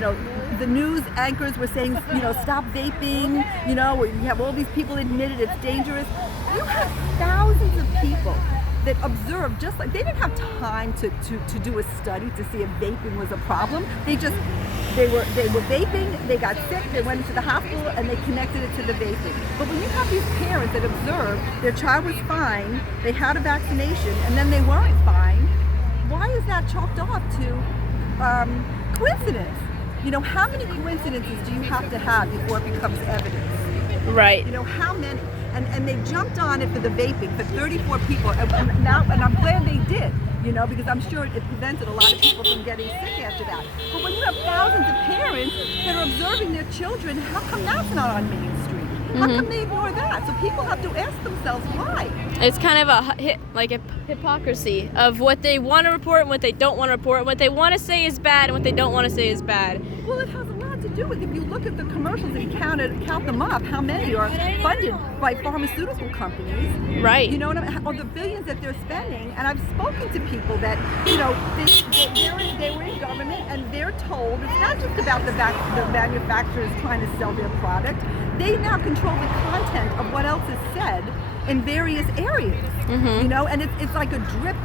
the news anchors were saying, stop vaping, where you have all these people admitted it's dangerous. You have thousands of people that observed, just like they didn't have time to do a study to see if vaping was a problem. They were vaping, they got sick, they went into the hospital, and they connected it to the vaping. But when you have these parents that observed their child was fine, they had a vaccination, and then they weren't fine, why is that chalked off to coincidence? How many coincidences do you have to have before it becomes evidence? Right. How many? And they jumped on it for the vaping for 34 people, and I'm glad they did, because I'm sure it prevented a lot of people from getting sick after that. But when you have thousands of parents that are observing their children, how come that's not on Main Street? How come they ignore that? So people have to ask themselves why. It's kind of a hypocrisy of what they want to report and what they don't want to report. What they want to say is bad and what they don't want to say is bad. Well, it has a lot to do with, if you look at the commercials and count them up, how many are funded by pharmaceutical companies. Right. You know what I mean? Or the billions that they're spending. And I've spoken to people that, they were in government and they're told it's not just about the manufacturers trying to sell their product. They now control the content of what else is said in various areas, and it's like a drip,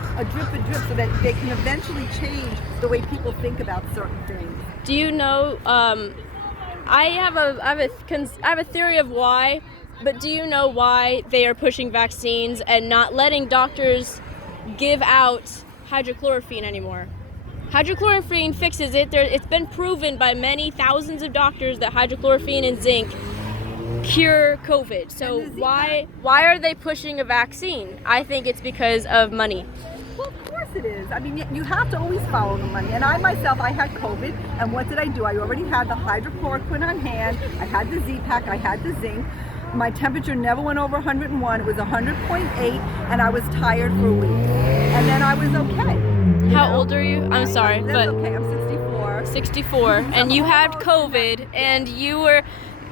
so that they can eventually change the way people think about certain things. Do you know? I have a theory of why, but do you know why they are pushing vaccines and not letting doctors give out hydrochloroquine anymore? Hydrochloroquine fixes it. It's been proven by many thousands of doctors that hydrochloroquine and zinc cure COVID. So why are they pushing a vaccine? I think it's because of money. Well, of course it is. I mean, you have to always follow the money. And I myself, I had COVID, and what did I do? I already had the hydrochloroquine on hand. I had the Z-Pack. I had the zinc. My temperature never went over 101. It was 100.8, and I was tired for a week. And then I was okay. How old are you? I'm sorry, That's but okay. I'm 64. 64, and you had COVID, and you were.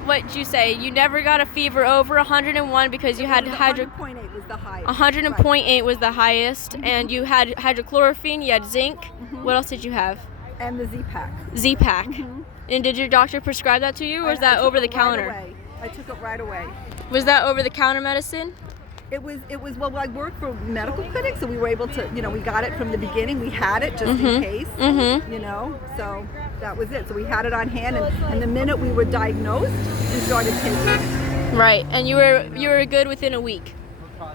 What did you say? You never got a fever over 101 because you had 100.8 was the highest. 100.8 was the highest, and you had hydrochloroquine, you had zinc. What else did you have? And the Z-Pack. Z-Pack. And did your doctor prescribe that to you, or was that over the counter? I took it right away. Was that over the counter medicine? It was, well, I worked for medical clinics, so we were able to, we got it from the beginning. We had it just in case, so that was it. So we had it on hand, and the minute we were diagnosed, we started taking it. Right, and you were good within a week.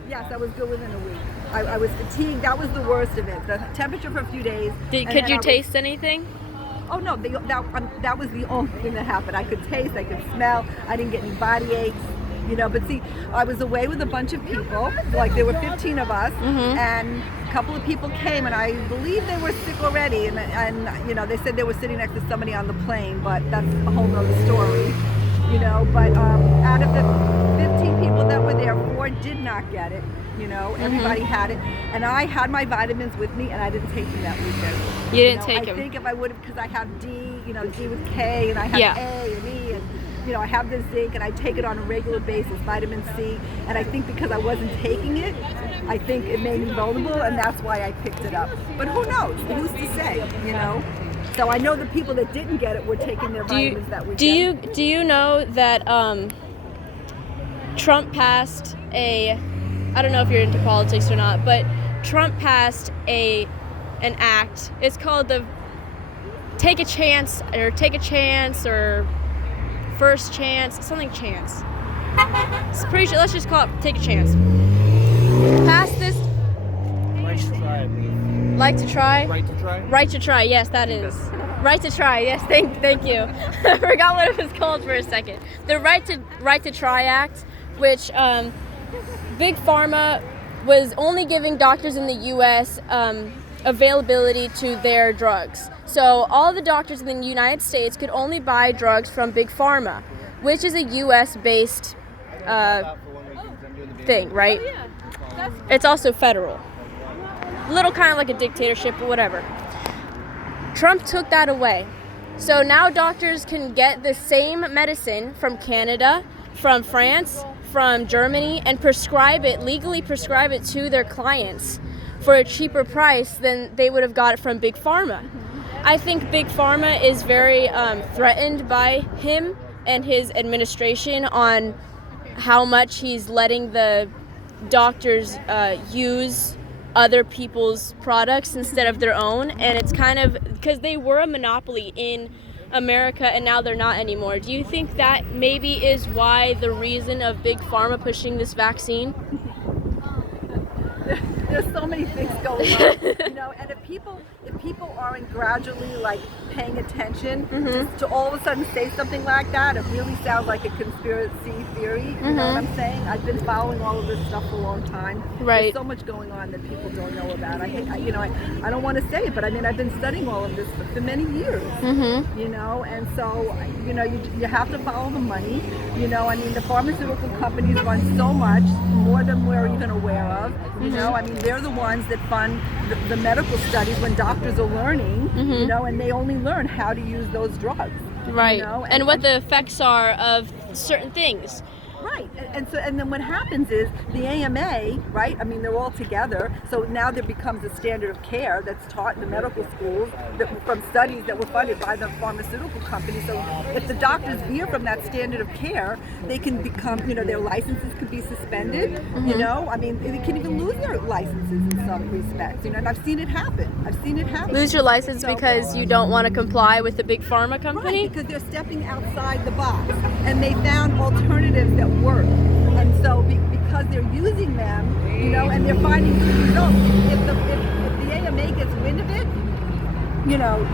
Yes, I was good within a week. I was fatigued. That was the worst of it. The temperature for a few days. Could you taste anything? Oh no, that was the only thing that happened. I could taste, I could smell. I didn't get any body aches. But see, I was away with a bunch of people, like there were 15 of us, and a couple of people came, and I believe they were sick already, and they said they were sitting next to somebody on the plane, but that's a whole nother story, but out of the 15 people that were there, 4 did not get it, everybody had it, and I had my vitamins with me, and I didn't take them that weekend. You didn't take them? I think if I would have, because I have D, D with K, and I have A and E, and I have the zinc, and I take it on a regular basis, vitamin C, and I think because I wasn't taking it, I think it made me vulnerable, and that's why I picked it up. But who knows? Who's to say, So I know the people that didn't get it were taking their vitamins that weekend. Do you know that Trump passed I don't know if you're into politics or not, but Trump passed an act. It's called the Take a Chance or First Chance, something chance. It's pretty sure, let's just call it Take a Chance. Pass this. Like to try. Like to try? Right to try? Right to try, yes, that is. Right to try, yes, thank you. I forgot what it was called for a second. The Right to Try Act, which Big Pharma was only giving doctors in the U.S. Availability to their drugs. So all the doctors in the United States could only buy drugs from Big Pharma, which is a U.S.-based thing, right? It's also federal. Little kind of like a dictatorship or whatever. Trump took that away. So now doctors can get the same medicine from Canada, from France, from Germany, and legally prescribe it to their clients for a cheaper price than they would have got it from Big Pharma. I think Big Pharma is very threatened by him and his administration on how much he's letting the doctors use other people's products instead of their own. And it's kind of because they were a monopoly in America and now they're not anymore. Do you think that maybe is why the reason of Big Pharma pushing this vaccine? There's so many things going on, you know, and if people aren't gradually like paying attention, just to all of a sudden say something like that, it really sounds like a conspiracy theory. You know what I'm saying? I've been following all of this stuff for a long time. Right. There's so much going on that people don't know about. I don't want to say it, but I mean, I've been studying all of this for many years. You know, and so you know, you have to follow the money. You know, I mean, the pharmaceutical companies run so much more than we're even aware of. You know, I mean, they're the ones that fund the medical studies when doctors are learning, you know, and they only learn how to use those drugs. Right. You know? And what the effects are of certain things. Right, and then what happens is the AMA, right? I mean, they're all together. So now there becomes a standard of care that's taught in the medical schools from studies that were funded by the pharmaceutical companies. So if the doctors veer from that standard of care, they can become, you know, their licenses could be suspended. You know, I mean, they can even lose their licenses in some respects. You know, and I've seen it happen. Lose your license because you don't want to comply with the Big Pharma company? Right, because they're stepping outside the box, and they found alternatives that work. And so because they're using them, you know, and they're finding good results, if the AMA gets wind of it, you know,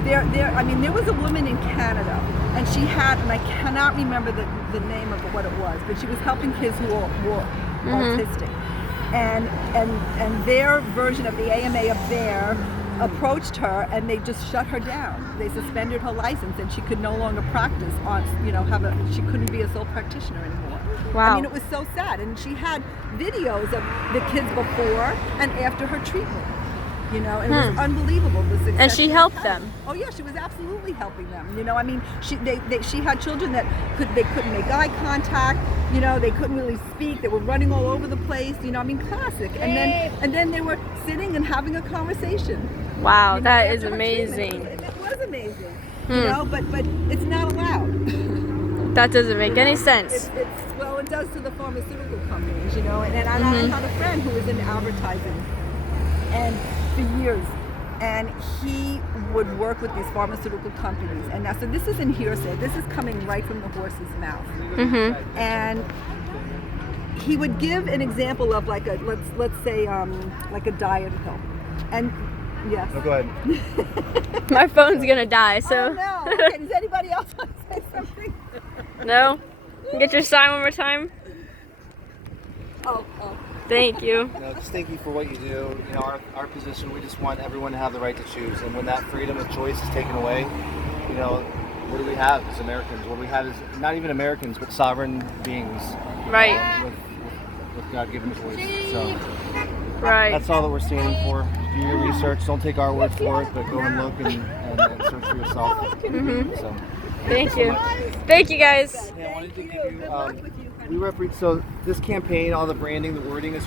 I mean, there was a woman in Canada, and she had, and I cannot remember the name of what it was, but she was helping kids who were autistic. And their version of the AMA up there approached her, and they just shut her down. They suspended her license, and she could no longer practice on, you know, she couldn't be a sole practitioner anymore. Wow. I mean, it was so sad. And she had videos of the kids before and after her treatment. You know, it was unbelievable, the success. And she helped them. Oh yeah, she was absolutely helping them. You know, I mean, she had children that couldn't make eye contact. You know, they couldn't really speak. They were running all over the place. You know, I mean, classic. And then they were sitting and having a conversation. Wow, You know, that is after her amazing. treatment. It was amazing. You know, but it's not allowed. That doesn't make any sense. Well, it does to the pharmaceutical companies. You know, and I had a friend who was in advertising, and for years, and he would work with these pharmaceutical companies. And now, so this isn't hearsay. This is coming right from the horse's mouth. And he would give an example of like let's say like a diet pill. And yes. No, go ahead. My phone's gonna die, so. Oh no. Okay, does anybody else want to say something? No? Get your sign one more time. Oh. Thank you. You know, just thank you for what you do. You know, our position, we just want everyone to have the right to choose. And when that freedom of choice is taken away, you know, what do we have as Americans? What we have is not even Americans, but sovereign beings. Right. With God-given choice. So Right. that's all that we're standing for. Do your research. Don't take our word for it, but go and look and search for yourself. So, Thank you. Thank you, guys. yeah, I wanted to give you. We represent. So this campaign, all the branding, the wording is